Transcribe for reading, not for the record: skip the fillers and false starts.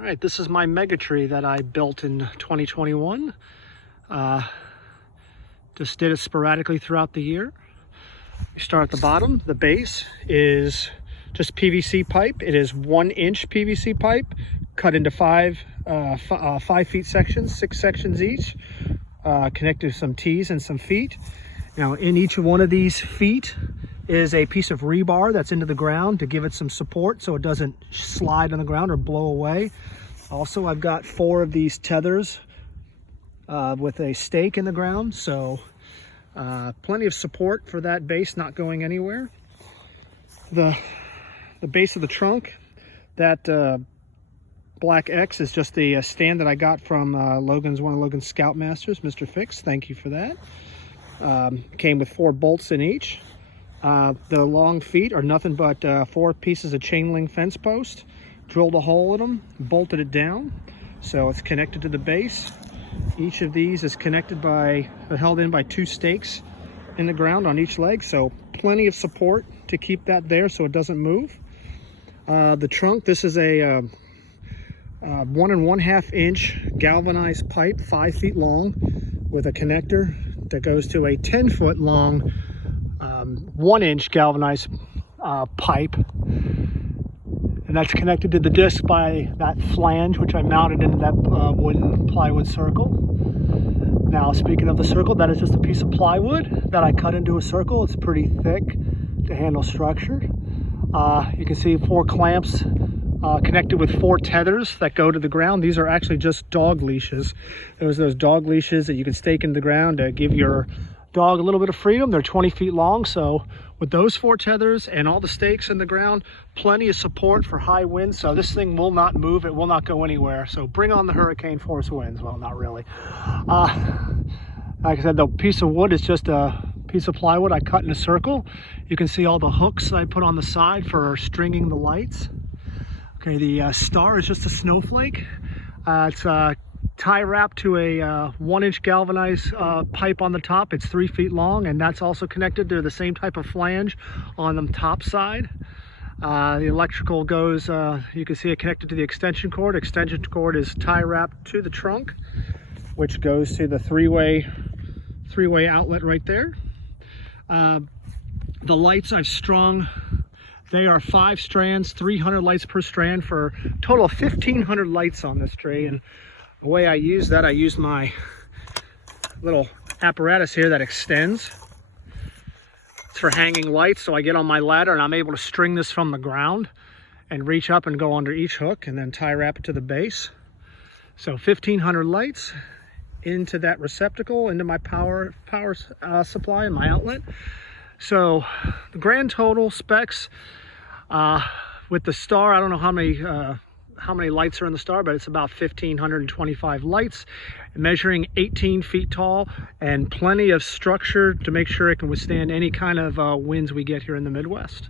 All right, this is my mega tree that I built in 2021. Just did it sporadically throughout the year. You start at the bottom. The base is just PVC pipe. It is 1-inch PVC pipe cut into 5 feet sections, 6 sections each, connected to some T's and some feet. Now, in each one of these feet is a piece of rebar that's into the ground to give it some support so it doesn't slide on the ground or blow away. Also, I've got 4 of these tethers with a stake in the ground, so plenty of support for that base not going anywhere. The base of the trunk, that black X is just the stand that I got from one of Logan's Scoutmasters, Mr. Fix. Thank you for that. Came with 4 bolts in each. The long feet are nothing but 4 pieces of chain link fence post. Drilled a hole in them, bolted it down, so it's connected to the base. Each of these is held in by 2 stakes in the ground on each leg, so plenty of support to keep that there so it doesn't move. The trunk, this is a 1 1/2 inch galvanized pipe, 5 feet long, with a connector that goes to a 10-foot long 1-inch galvanized pipe, and that's connected to the disc by that flange which I mounted into that wooden plywood circle. Now, speaking of the circle, that is just a piece of plywood that I cut into a circle. It's pretty thick to handle structure. You can see 4 clamps connected with 4 tethers that go to the ground. These are actually just dog leashes. There's those dog leashes that you can stake in the ground to give your dog a little bit of freedom. They're 20 feet long, so with those 4 tethers and all the stakes in the ground, plenty of support for high winds, so this thing will not move, it will not go anywhere. So bring on the hurricane force winds. Well, not really. Like I said, the piece of wood is just a piece of plywood I cut in a circle. You can see all the hooks I put on the side for stringing the lights. Okay, the star is just a snowflake. It's tie wrapped to a 1-inch galvanized pipe on the top. It's 3 feet long, and that's also connected to the same type of flange on the top side. The electrical goes, you can see it connected to the extension cord. Extension cord is tie wrapped to the trunk, which goes to the three-way outlet right there. The lights I've strung, they are 5 strands, 300 lights per strand, for a total of 1,500 lights on this tree. And the way I use that, I use my little apparatus here that extends. It's for hanging lights, so I get on my ladder and I'm able to string this from the ground and reach up and go under each hook and then tie wrap it to the base. So 1,500 lights into that receptacle, into my power supply and my outlet. So the grand total specs with the star, I don't know how many lights are in the star, but it's about 1,525 lights, measuring 18 feet tall, and plenty of structure to make sure it can withstand any kind of winds we get here in the Midwest.